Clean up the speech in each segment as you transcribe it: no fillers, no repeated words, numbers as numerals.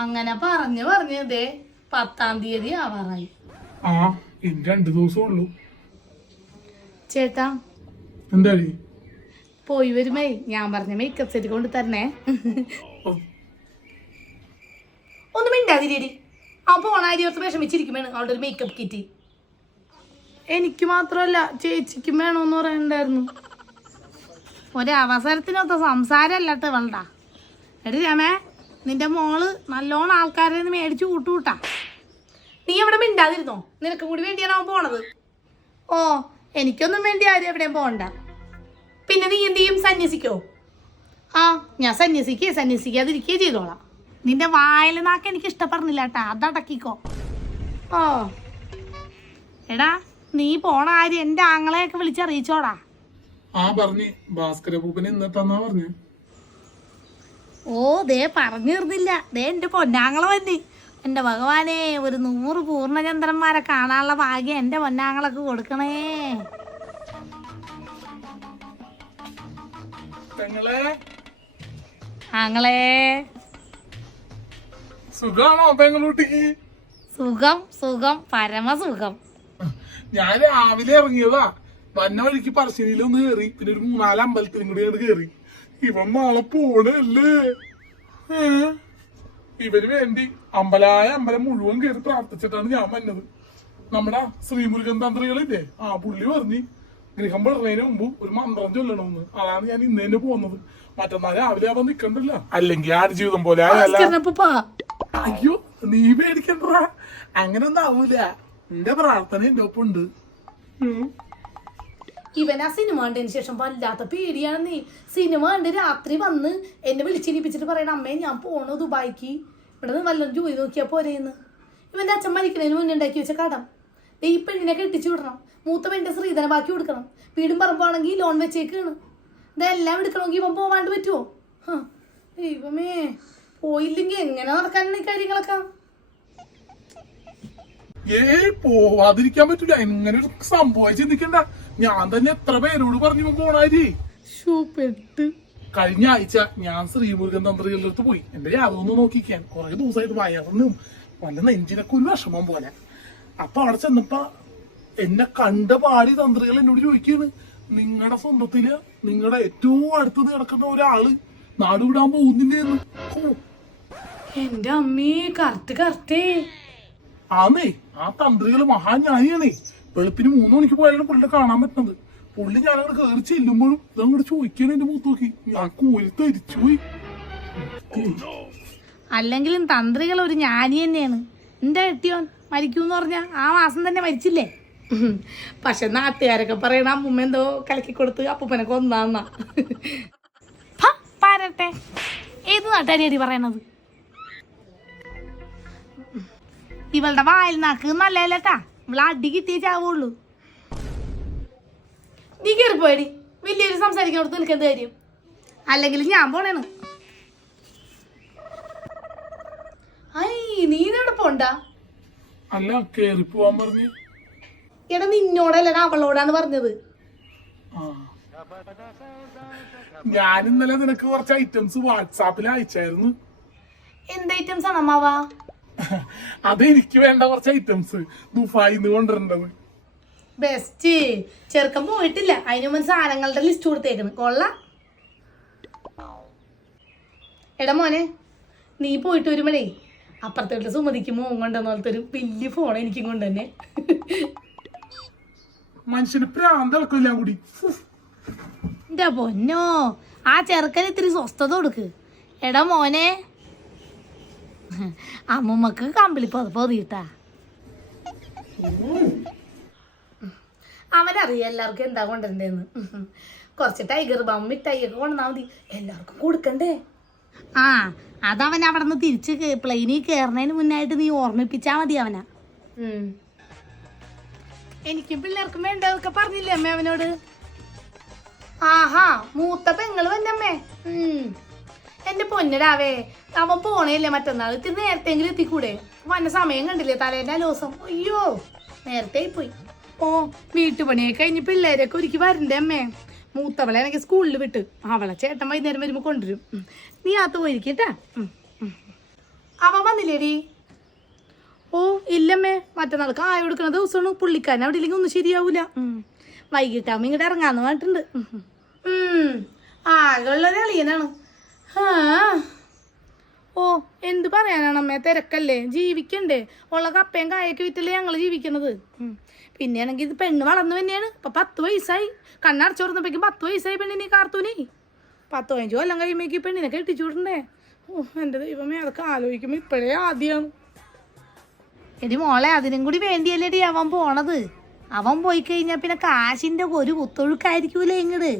അങ്ങനെ പറഞ്ഞു ദേ 10-ാം തീയതി ആവാറായി. ആ ഇനി 2 ദിവസം ഉള്ളൂ. ചേട്ടാ എന്താ പോയി വരുമേ ഞാൻ പറഞ്ഞ മേക്കപ്പ് സെറ്റ് കൊണ്ട് തരണേ. ഒന്നും മിണ്ടാതിരി. അവൻ പോണാരി ഓർത്ത് വിഷമിച്ചിരിക്കുമ്പോണ് അവളുടെ ഒരു മേക്കപ്പ് കിറ്റ്. എനിക്ക് മാത്രമല്ല ചേച്ചിക്കും വേണമെന്ന് പറയണ്ടായിരുന്നു. ഒരവസരത്തിനൊത്ത സംസാരമല്ലാട്ട വേണ്ട. എടി രമേ, നിന്റെ മോള് നല്ലോണം ആൾക്കാരെ മേടിച്ച് കൂട്ടുകൂട്ടാ. നീ എവിടെ മിണ്ടാതിരുന്നോ? നിനക്കും കൂടി വേണ്ടിയാണ് അവൻ പോണത്. ഓ, എനിക്കൊന്നും വേണ്ടി ആരും എവിടെയും പോകണ്ട. പിന്നെ നീ എന്ത് ചെയ്യും? സന്യസിക്കോ? ആ, ഞാൻ സന്യസിക്കാതിരിക്കുകയോ ചെയ്തോളാം. നിന്റെ വായിൽ നാക്ക് എനിക്ക് ഇഷ്ടപ്പെടുന്നില്ല കേട്ടാ, അതടക്കിക്കോ. ഓ എടാ, നീ പോണ ആര് എൻ്റെ ആങ്ങളെയൊക്കെ വിളിച്ചറിയിച്ചോടാ. ആ പറഞ്ഞ് ഭാസ്കര പൂപ്പന് ഇന്നെത്താന്നാ പറഞ്ഞു. ഓ ദേ പറഞ്ഞു തീർന്നില്ല. ദേ എൻ്റെ പൊന്നാങ്ങളെ വന്നി. എൻ്റെ ഭഗവാനെ, ഒരു 100 പൂർണ്ണചന്ദ്രന്മാരെ കാണാനുള്ള ഭാഗ്യം എൻ്റെ പൊന്നാങ്ങളൊക്കെ കൊടുക്കണേ. ആങ്ങളെ സുഖാണോ പെങ്ങളൂട്ടിക്ക്? സുഖം പരമസുഖം. ഞാൻ രാവിലെ ഇറങ്ങിയതാ. വന്ന വഴിക്ക് പറശ്ശിനിയിലൊന്ന് കയറി, പിന്നെ ഒരു 3-4 അമ്പലത്തിലും കൂടി അങ്ങോട്ട് കയറി. ഇവൻ നാളെ പോണല്ലേ. ഇവന് വേണ്ടി അമ്പലം മുഴുവൻ കയറി പ്രാർത്ഥിച്ചിട്ടാണ് ഞാൻ വന്നത്. നമ്മുടെ ശ്രീമുരുകൻ തന്ത്രികളില്ലേ, പുള്ളി പറഞ്ഞ് ഗൃഹം പെടുന്നതിന് മുമ്പ് ഒരു മന്ത്രം ചൊല്ലണമെന്ന്. അതാണ് ഞാൻ ഇന്ന് തന്നെ പോകുന്നത്. മറ്റന്നാൾ രാവിലെ അവൻ നിക്കണ്ടല്ല, അല്ലെങ്കിൽ ആടുജീവിതം പോലെ. അയ്യോ, നീ പേടിക്കണ്ട, അങ്ങനൊന്നും ആവൂല. എന്റെ പ്രാർത്ഥന എന്റെ ഒപ്പുണ്ട്. ഇവൻ ആ സിനിമ കണ്ടതിന് ശേഷം വല്ലാത്ത പേടിയാണ്. നീ സിനിമ കണ്ട് രാത്രി വന്ന് എന്നെ വിളിച്ചിരിപ്പിച്ചിട്ട് പറയണ, അമ്മേ ഞാൻ പോണു ദുബായിക്ക്, ഇവിടെ വല്ലതും ജോലി നോക്കിയാ പോരേന്ന്. ഇവന്റെ അച്ഛൻ മരിക്കണതിന് മുന്നേ ഉണ്ടാക്കി വെച്ച കടം ഈ പെണ്ണിനെ കെട്ടിച്ചു വിടണം. മൂത്ത പെണ്ണിന്റെ സ്ത്രീധനം ബാക്കി കൊടുക്കണം. വീടും പറമ്പാണെങ്കിൽ ലോൺ വെച്ചേക്കാണ്. ഇതെല്ലാം എടുക്കണമെങ്കിൽ ഇവൻ പോവാണ്ട് പറ്റുമോ? ദൈവമേ, പോയില്ലെങ്കിൽ എങ്ങനെ നടക്കാനാണ് ഈ കാര്യങ്ങളൊക്കെ? പോവാതിരിക്കാൻ പറ്റൂല. എങ്ങനെ ഒരു സംഭവം ചിന്തിക്കണ്ട. ഞാൻ തന്നെ എത്ര പേരോട് പറഞ്ഞു പോണാരി. കഴിഞ്ഞ ആഴ്ച ഞാൻ ശ്രീമുരുകൻ തന്ത്രികളുടെ അടുത്ത് പോയി എന്റെ യാതൊന്ന് നോക്കിക്കാൻ. കുറെ ദിവസമായിട്ട് വയറിനും വല്ല നെഞ്ചിനൊക്കെ ഒരു വിഷമം പോലെ. അപ്പൊ അവിടെ ചെന്നപ്പോ എന്നെ കണ്ട പാടി തന്ത്രികൾ എന്നോട് ചോദിക്കാണ്, നിങ്ങളുടെ സ്വന്തത്തില് നിങ്ങളുടെ ഏറ്റവും അടുത്തത് കിടക്കുന്ന ഒരാള് നാട് വിടാൻ പോകുന്നില്ലേന്ന്. എന്റെ അമ്മേ, കറക്റ്റ്. ആന്നേ, ആ തന്ത്രികള് മഹാജ്ഞാനിയാണേ. വെളുപ്പിന് 3 മണിക്ക് പോയാലാണ് പുള്ളിനെ കാണാൻ പറ്റുന്നത്. പുള്ളി ഞാനങ്ങോട്ട് കയറി ചെല്ലുമ്പോഴും ഇതങ്ങോട്ട് ചോദിക്കാണ് എന്റെ മൂത്ത് നോക്കി. ഞാൻ കോരി തരിച്ചുപോയി. അല്ലെങ്കിലും തന്ത്രികൾ ഒരു ജ്ഞാനി തന്നെയാണ്. എന്റെ കെട്ടിയോൻ മരിക്കൂന്ന് പറഞ്ഞ ആ മാസം തന്നെ മരിച്ചില്ലേ. പക്ഷെ നാട്ടുകാരൊക്കെ പറയണ അമ്മൂമ്മ എന്തോ കലക്കി കൊടുത്ത് അപ്പൂപ്പനെ കൊന്നാന്നാ. പാരട്ടെ, ഏത് നാട്ടുകാരി പറയണത്? ഇവളുടെ വായിൽ നാക്ക് നല്ലല്ലേട്ടാ. ഇവളെ അടി കിട്ടിയേ ചാവുള്ളൂ. നീ കയറിപ്പോയടി. വലിയൊരു സംസാരിക്കണോടത്ത് നിനക്ക് എന്ത് കാര്യം? അല്ലെങ്കിൽ ഞാൻ പോണേണ്. നീ ഇതോടെ പോണ്ട. അല്ല, കേറി പോവാൻ പറഞ്ഞു. എടാ, നിന്നോടല്ലടാ അവളോടാണ് പറഞ്ഞത്. ഞാൻ ഇന്നലെ നിനക്ക് കുറച്ച് ഐറ്റംസ് വാട്സാപ്പിൽ അയച്ചായിരുന്നു. എന്ത് ഐറ്റംസ് ആണ് അമ്മാവാ? അതെനിക്ക് വേണ്ട കുറച്ച് ഐറ്റംസ് ദുബായിന്ന് കൊണ്ടുവരേണ്ടത്. ബെസ്റ്റ്. ചെറുക്കം പോയിട്ടില്ല, അതിന് മുമ്പ് സാധനങ്ങളുടെ ലിസ്റ്റ് കൊടുത്തേക്കുന്നു. കൊള്ളാം. എടാ മോനെ, നീ പോയിട്ട് വരുമ്പോഴേ അപ്പുറത്തെ വീട്ടിൽ സുമതിക്ക് മോൻ കൊണ്ടുവന്ന പോലത്തെ ഒരു വലിയ ഫോൺ എനിക്കും കൊണ്ട് തന്നെ. മനുഷ്യന് പ്രാന്തളക്കില്ല കൂടി. എന്റെ പൊന്നോ, ആ ചെറുക്കന് ഇത്തിരി സ്വസ്ഥത കൊടുക്ക്. എടാ മോനെ, അമ്മൂമ്മക്ക് കമ്പിളി പൊതിയിട്ടാ. അവനറിയാം എല്ലാവർക്കും എന്താ കൊണ്ടുവരണ്ടേന്ന്. കുറച്ച് ടൈഗർ ബാം മിഠായിയൊക്കെ കൊണ്ടുവന്നാൽ മതി, എല്ലാവർക്കും കൊടുക്കണ്ടേ. അതവൻ അവിടെ നിന്ന് തിരിച്ച് പ്ലെയിനിൽ കയറുന്നതിന് മുന്നായിട്ട് നീ ഓർമ്മിപ്പിച്ചാ മതി അവനാ. എനിക്കും പിള്ളേർക്കും വേണ്ടതൊക്കെ പറഞ്ഞില്ലേ അമ്മ അവനോട്? ആഹാ, മൂത്ത പെങ്ങള് വന്നമ്മേ. എന്റെ പൊന്നരാവേ, അവൻ പോണേല്ലേ മറ്റന്നാൾ. ഇത്തിരി നേരത്തെങ്കിലും എത്തിക്കൂടെ? വന്ന സമയം കണ്ടില്ലേ, തലേന്റെ അലോസം. അയ്യോ, നേരത്തെ പോയി. ഓ, വീട്ടുപണിയൊക്കെ കഴിഞ്ഞ് പിള്ളേരൊക്കെ ഒരുക്കി വരണ്ടേ അമ്മേ. മൂത്തവളെ എനിക്ക് സ്കൂളിൽ വിട്ട്, അവളെ ചേട്ടൻ വൈകുന്നേരം വരുമ്പോ കൊണ്ടുവരും. നീ അകത്ത് പോയിരിക്കട്ടാ. അവൻ വന്നില്ലേടി? ഓ ഇല്ലമ്മേ, മറ്റന്നാൾ കായ കൊടുക്കണ ദിവസമാണ്. പുള്ളിക്കാരൻ അവിടെ ഇല്ലെങ്കിൽ ഒന്നും ശരിയാവൂല. വൈകിട്ടാകുമ്പോൾ ഇങ്ങോട്ട് ഇറങ്ങാന്ന് പറഞ്ഞിട്ടുണ്ട്. ആകെയുള്ളൊരു അളിയനാണ്. ഓ എന്ത് പറയാനാണ് അമ്മേ, തിരക്കല്ലേ, ജീവിക്കണ്ടേ? ഉള്ള കപ്പയും കായൊക്കെ വിറ്റല്ലേ ഞങ്ങൾ ജീവിക്കണത്. പിന്നെയാണെങ്കിൽ ഇത് പെണ്ണ് വളർന്നു തന്നെയാണ്. ഇപ്പം 10 വയസ്സായി. കണ്ണടച്ചോർന്നപ്പോഴേക്കും 10 വയസ്സായി പെണ്ണിനെ. കാർത്തൂനെ 10-15 കൊല്ലം കഴിയുമ്പോഴേക്കും പെണ്ണിനെ കെട്ടിച്ചു വിടണ്ടേ? ഓ എൻ്റെ ദൈവമേ, അതൊക്കെ ആലോചിക്കുമ്പോൾ ഇപ്പോഴേ ആദ്യമാണ്. എടി മോളെ, അതിനും കൂടി വേണ്ടിയല്ലേടി അവൻ പോണത്. അവൻ പോയി കഴിഞ്ഞാൽ പിന്നെ കാശിൻ്റെ ഒരു കുത്തൊഴുക്കായിരിക്കൂലേ ഇങ്ങട്.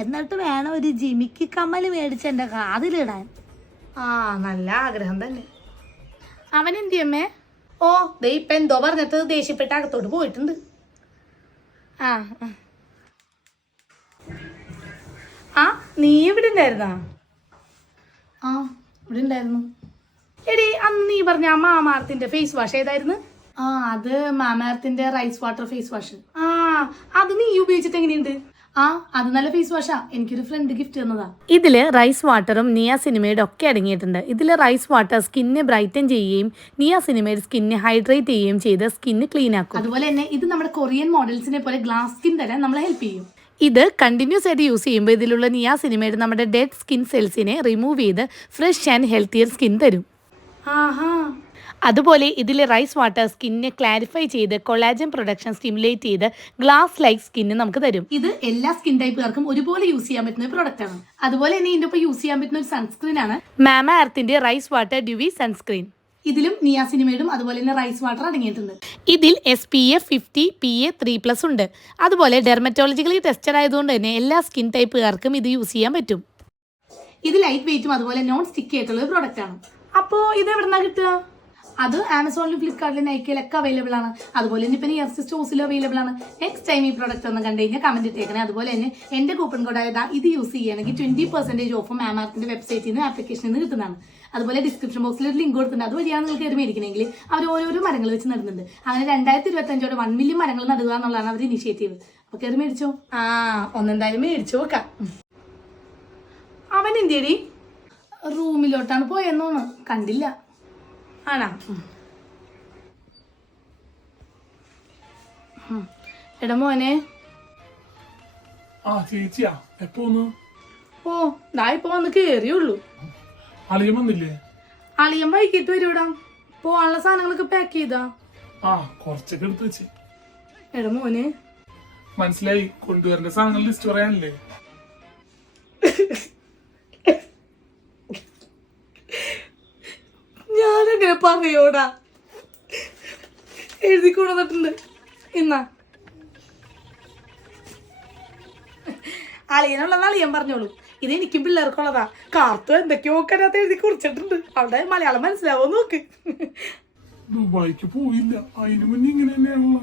എന്നിട്ട് വേണം ഒരു ജിമിക്ക് കമ്മൽ മേടിച്ച് എൻ്റെ കാതിലിടാൻ. നല്ല ആഗ്രഹം തന്നെ. അവൻ എന്തിയമ്മേ? ഓ ദേ ഇപ്പം എന്തോ പറഞ്ഞിട്ട് ദേഷ്യപ്പെട്ട് അകത്തോട്ട് പോയിട്ടുണ്ട്. നീ ഇവിടെ ഉണ്ടായിരുന്നാ? ഇവിടെ ഉണ്ടായിരുന്നു. എടി അന്ന് നീ പറഞ്ഞ ആ മാമാർത്തിന്റെ ഫേസ് വാഷ് ഏതായിരുന്നു? അത് മാമാർത്തിന്റെ റൈസ് വാട്ടർ ഫേസ് വാഷ്. അത് നീ ഉപയോഗിച്ചിട്ട് എങ്ങനെയുണ്ട്? അത് നല്ല ഫേസ് വാഷാ. എനിക്കൊരു ഫ്രണ്ട് ഗിഫ്റ്റ് തന്നതാ. ഇതില് റൈസ് വാട്ടറും നിയാസിനിമൈഡും ഒക്കെ അടങ്ങിയിട്ടുണ്ട്. ഇതില് റൈസ് വാട്ടർ സ്കിന്നെ ബ്രൈറ്റൻ ചെയ്യുകയും നിയാസിനിമൈഡ് സ്കിന്നെ ഹൈഡ്രേറ്റ് ചെയ്യുകയും ചെയ്ത് സ്കിന്ന് ക്ലീൻ ആക്കും. അതുപോലെ തന്നെ ഇത് നമ്മുടെ കൊറിയൻ മോഡൽസിനെ പോലെ ഗ്ലാസ് സ്കിൻ തരാൻ നമ്മളെ ഹെൽപ്പ് ചെയ്യും. ഇത് കണ്ടിന്യൂസ് ആയിട്ട് യൂസ് ചെയ്യുമ്പോൾ ഇതിലുള്ള നിയാസിനിമൈഡ് നമ്മുടെ ഡെഡ് സ്കിൻ സെൽസിനെ റിമൂവ് ചെയ്ത് ഫ്രഷ് ആൻഡ് ഹെൽത്തിയർ സ്കിൻ തരും. അതുപോലെ ഇതിലെ റൈസ് വാട്ടർ സ്കിന്നെ ക്ലാരിഫൈ ചെയ്ത് കൊളാജൻ പ്രൊഡക്ഷൻ സ്റ്റിമുലേറ്റ് ചെയ്ത് ഗ്ലാസ് ലൈക്ക് സ്കിന്ന് നമുക്ക് തരും. ഇത് എല്ലാ സ്കിൻ ടൈപ്പുകാർക്കും ഒരുപോലെ യൂസ് ചെയ്യാൻ പറ്റുന്ന ഒരു പ്രൊഡക്റ്റ് ആണ്. അതുപോലെ തന്നെ ഇതിന്റെ ഒപ്പം യൂസ് ചെയ്യാൻ പറ്റുന്ന ഒരു സൺസ്ക്രീൻ ആണ് മാമാ എർത്തിന്റെ റൈസ് വാട്ടർ ഡ്യൂവി സൺസ്ക്രീൻ. ഇതിലും നിയാസിനിമൈഡും അതുപോലെ തന്നെ റൈസ് വാട്ടർ അടങ്ങിയിട്ടുണ്ട്. ഇതിൽ SPF 50 PA 3+ ഉണ്ട്. അതുപോലെ ഡെർമറ്റോളജിക്കലി ടെസ്റ്റഡ് ആയതുകൊണ്ട് തന്നെ എല്ലാ സ്കിൻ ടൈപ്പുകാർക്കും ഇത് യൂസ് ചെയ്യാൻ പറ്റും. ഇത് ലൈറ്റ് വെയിറ്റും അതുപോലെ നോൺ സ്റ്റിക്കി ആയിട്ടുള്ള ഒരു പ്രൊഡക്റ്റ് ആണ്. അപ്പോൾ ഇത് എവിടെന്നാ കിട്ടുക? അത് ആമസോണിലും ഫ്ലിപ്കാർട്ടിലും നൈക്കയിലൊക്കെ അവൈലബിൾ ആണ്. അതുപോലെ തന്നെ ഇപ്പം നിയർസ്റ്റ് സ്റ്റോഴ്സിലും അവൈലബിൾ ആണ്. നെക്സ്റ്റ് ടൈം ഈ പ്രോഡക്റ്റ് ഒന്ന് കണ്ടു കഴിഞ്ഞാൽ കമന്റ് ഇട്ടേക്കണേ. അതുപോലെ തന്നെ എൻ്റെ കൂപ്പൺ കോഡായ ഇത് യൂസ് ചെയ്യുകയാണെങ്കിൽ 20% ഓഫ് മാമാർത്തിന്റെ വെബ്സൈറ്റിൽ നിന്ന് ആപ്ലിക്കേഷനിൽ നിന്ന് കിട്ടുന്നതാണ്. അതുപോലെ ഡിസ്ക്രിപ്ഷൻ ബോക്സിൽ ഒരു ലിങ്ക് കൊടുത്തിട്ടുണ്ട്. അതുവഴിയാണ് നിങ്ങൾക്ക് കയറി മേടിക്കണമെങ്കിൽ അവർ ഓരോരോ മരങ്ങൾ വെച്ച് നടുന്നുണ്ട്. അങ്ങനെ 2025 1 മില്യൺ മരങ്ങൾ നടുക എന്നുള്ളതാണ് അവർ ഇനിഷ്യേറ്റീവ്. അപ്പൊ കയറി മേടിച്ചോ. ഒന്നെന്തായാലും മേടിച്ചു നോക്കാം. അവൻ എന്തിയടി? റൂമിലോട്ടാണ് പോയെന്നോന്ന്, കണ്ടില്ല. ആണാ? എടാ മോനെ. ചേച്ചിയാ എപ്പോ വന്നു? ഓ ദാ ഇപ്പൊ വന്ന് കേറിയുള്ളൂ. അളിയൻ വന്നില്ലേ? അളിയൻ വൈകിട്ട് വരൂടാ. പോവാനുള്ള സാധനങ്ങളൊക്കെ പാക്ക് ചെയ്താ? കുറച്ചൊക്കെ എടുത്ത് വെച്ച്. എടാ മോനെ. മനസ്സിലായി. കൊണ്ടുവരേണ്ട സാധനങ്ങൾ ലിസ്റ്റ് പറയാനല്ലേ? ഞാനെങ്ങനെ പറയോടാ? എഴുതി കൊണ്ടുവന്നിട്ടുണ്ട്. ഇന്നാ അളിയനുള്ളത് അളിയൻ പറഞ്ഞോളൂ. ഇത് എനിക്കും പിള്ളേർക്കുള്ളതാ. കാർത്തു എന്തൊക്കെയോ അതിനകത്ത് എഴുതി കുറിച്ചിട്ടുണ്ട്. അവിടെ മലയാളം മനസ്സിലാവോ നോക്ക്. ദുബായിക്ക് പോയില്ല, അതിനു മുന്നേ ഇങ്ങനെ തന്നെയാണല്ലോ.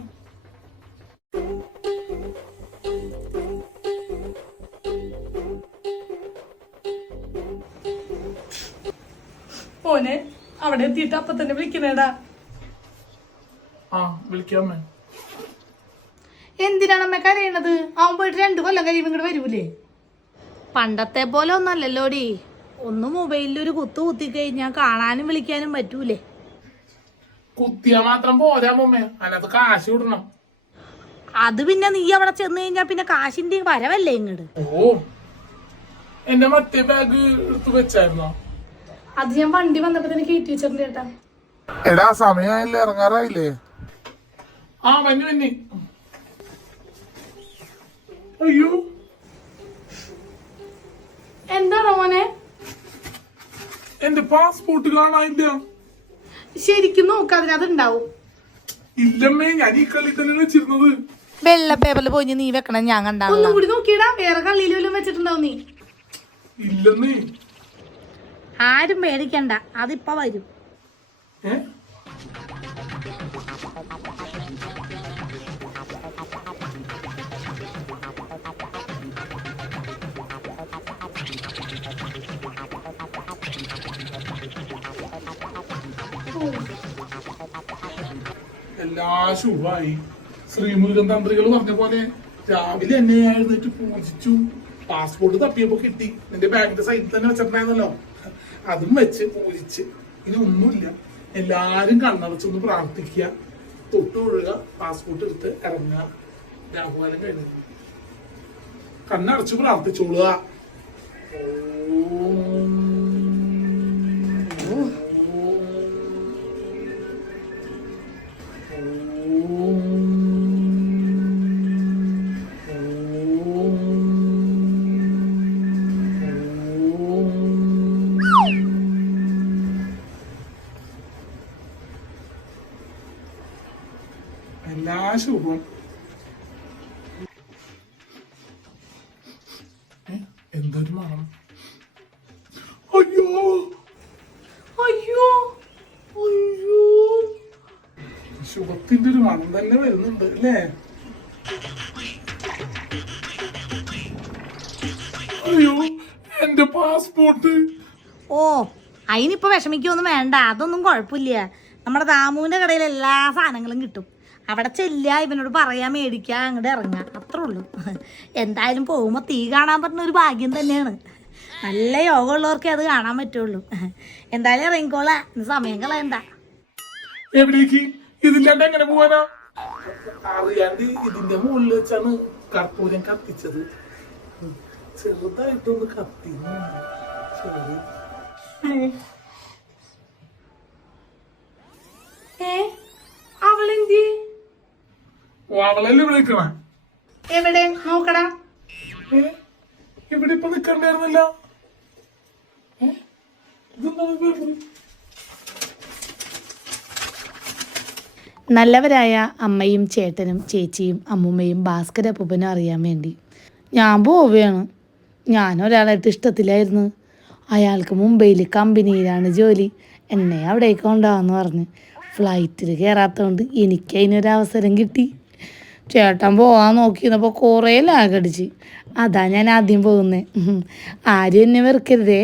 മോനെ അവിടെ എത്തിയിട്ട് അപ്പൊ തന്നെ വിളിക്കണേടാ. വിളിക്കാമേ. എന്തിനാണ് അമ്മ കരയണത്? അവൻ പോയിട്ട് 2 കൊല്ലം കഴിയുമ്പോൾ ഇങ്ങോട്ട് വരൂലേ? പണ്ടത്തെ പോലെ ഒന്നല്ലല്ലോടി. ഒന്ന് മൊബൈലിൽ ഒരു കുത്തു കുത്തി കഴിഞ്ഞാൽ കാണാനും വിളിക്കാനും പറ്റൂലേ? കുത്തിയാ മാത്രം പോരാ മമ്മേ, അതിനകത്ത് കാശ് വിടണം. അത് പിന്നെ നീ അവിടെ ചെന്ന് കഴിഞ്ഞാ പിന്നെ കാശിന്റെ വരവല്ലേ ഇങ്ങോട്ട്? എന്റെ മറ്റേ ബാഗ് എടുത്ത് വെച്ചായിരുന്നോ? അത് ഞാൻ വണ്ടി വന്നപ്പോ തന്നെ കയറ്റി വെച്ചിട്ടുണ്ട് ചേട്ടാ. എടാ സമയമായില്ലേ, ഇറങ്ങാറായില്ലേ? വന്നി. അയ്യോ എന്താണോ മോനെ? എന്റെ പാസ്പോർട്ട് കാണാനില്ല. ശരിക്കും നോക്ക്, അതിനകത്തുണ്ടാവും. ഇല്ലമ്മേ, ഞാൻ ഈ കളി തന്നെ വെച്ചിരുന്നത്. വെള്ള പേപ്പറിൽ പോയി നീ വെക്കണം, ഞാൻ കണ്ടാ. ഒന്നും കൂടി നോക്കിയടാ, വേറെ കള്ളിയിൽ വല്ലതും വെച്ചിട്ടുണ്ടാവും നീ. ഇല്ലെന്നേ. ആരും പേടിക്കണ്ട, അതിപ്പ വരും. എല്ലാ ശുഭായി. ശ്രീമുരുകൻ തന്ത്രികൾ പറഞ്ഞ പോലെ രാവിലെ എന്നെ എഴുന്നേറ്റ് പൂജിച്ചു. പാസ്പോർട്ട് തപ്പിയപ്പോ കിട്ടി. നിന്റെ ബാഗിന്റെ സൈഡിൽ തന്നെ വെച്ചിട്ടുണ്ടായിരുന്നല്ലോ, അതും വെച്ച് പൂജിച്ച്. ഇനി ഒന്നുമില്ല. എല്ലാരും കണ്ണടച്ചൊന്ന് പ്രാർത്ഥിക്കുക, തൊട്ടുകൊഴുക, പാസ്പോർട്ട് എടുത്ത് ഇറങ്ങുക. രാഹുകാലം കഴിഞ്ഞു. കണ്ണടച്ച് പ്രാർത്ഥിച്ചോളുക. എല്ലാ ശുഭം. എന്തൊരു മണം! അയ്യോ അയ്യോ അയ്യോ, ശുഭത്തിന്റെ ഒരു മണം തന്നെ വരുന്നുണ്ട് അല്ലേ? അയ്യോ, എന്റെ പാസ്പോർട്ട്! ഓ, അതിനിപ്പോ വിഷമിക്കൊന്നും വേണ്ട, അതൊന്നും കുഴപ്പമില്ല. നമ്മുടെ ദാമുവിന്റെ കടയിൽ എല്ലാ സാധനങ്ങളും കിട്ടും. അവിടെ ചെല്ലുക, ഇവനോട് പറയാൻ, മേടിക്കുക, അങ്ങോട്ട് ഇറങ്ങുക, അത്രേ ഉള്ളൂ. എന്തായാലും പോകുമ്പോൾ തീ കാണാൻ പറ്റുന്ന ഒരു ഭാഗ്യം തന്നെയാണ്. നല്ല യോഗം ഉള്ളവർക്കേ അത് കാണാൻ പറ്റുള്ളൂ. എന്തായാലും ഇറങ്ങിക്കോളാ, സമയം കളയണ്ട. എവിടേക്ക്? ഇതില്ലാണ്ട് എങ്ങനെ പോവാനാ? അറിയാണ്ട് ഇതിന്റെ മുകളിൽ വെച്ചാണ് കർപ്പൂരം കത്തിച്ചത്. ചെറുതായിട്ടൊന്ന് കത്തി. അവളെന്തി? ഓ, അവളല്ലേ വിളിക്കണേ? എവിടെ നോക്കടാ. ഇവിടെ ഇപ്പൊ നിക്കണ്ടായിരുന്നില്ല. ഇതെന്താണ്? നല്ലവരായ അമ്മയും ചേട്ടനും ചേച്ചിയും അമ്മൂമ്മയും ഭാസ്കര അപ്പൂപ്പനും അറിയാൻ വേണ്ടി ഞാൻ പോവുകയാണ്. ഞാനൊരാളായിട്ട് ഇഷ്ടത്തിലായിരുന്നു. അയാൾക്ക് മുംബൈയിൽ കമ്പനിയിലാണ് ജോലി. എന്നെ അവിടേക്ക് കൊണ്ടുപോകാമെന്ന് പറഞ്ഞ് ഫ്ലൈറ്റിൽ കയറാത്തതുകൊണ്ട് എനിക്ക് അതിനൊരവസരം കിട്ടി. ചേട്ടൻ പോകാൻ നോക്കിയിരുന്നപ്പോൾ കുറേ ലാഗടിച്ച്. അതാ ഞാൻ ആദ്യം പോകുന്നത്. ആരും എന്നെ വെറുക്കരുതേ.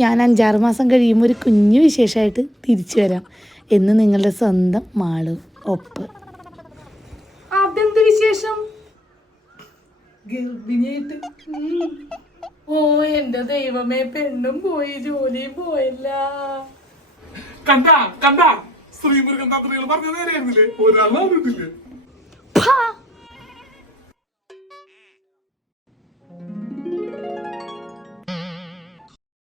ഞാൻ 5-6 മാസം കഴിയുമ്പോൾ ഒരു കുഞ്ഞു വിശേഷമായിട്ട് തിരിച്ചു വരാം എന്ന് നിങ്ങളുടെ സ്വന്തം മാളു. ഒപ്പ്. അതെന്ത് വിശേഷം? ഗർഭിണിയായിട്ട്. ഓ എന്റെ ദൈവമേ, പെണ്ണും പോയി ജോലിയും പോയല്ല. കണ്ടാ ശ്രീമുരുകൻ തന്ത്രികൾ പറഞ്ഞ നേരെയായിരുന്നില്ലേ? ഒരാളെ അറിയിട്ടില്ലേ?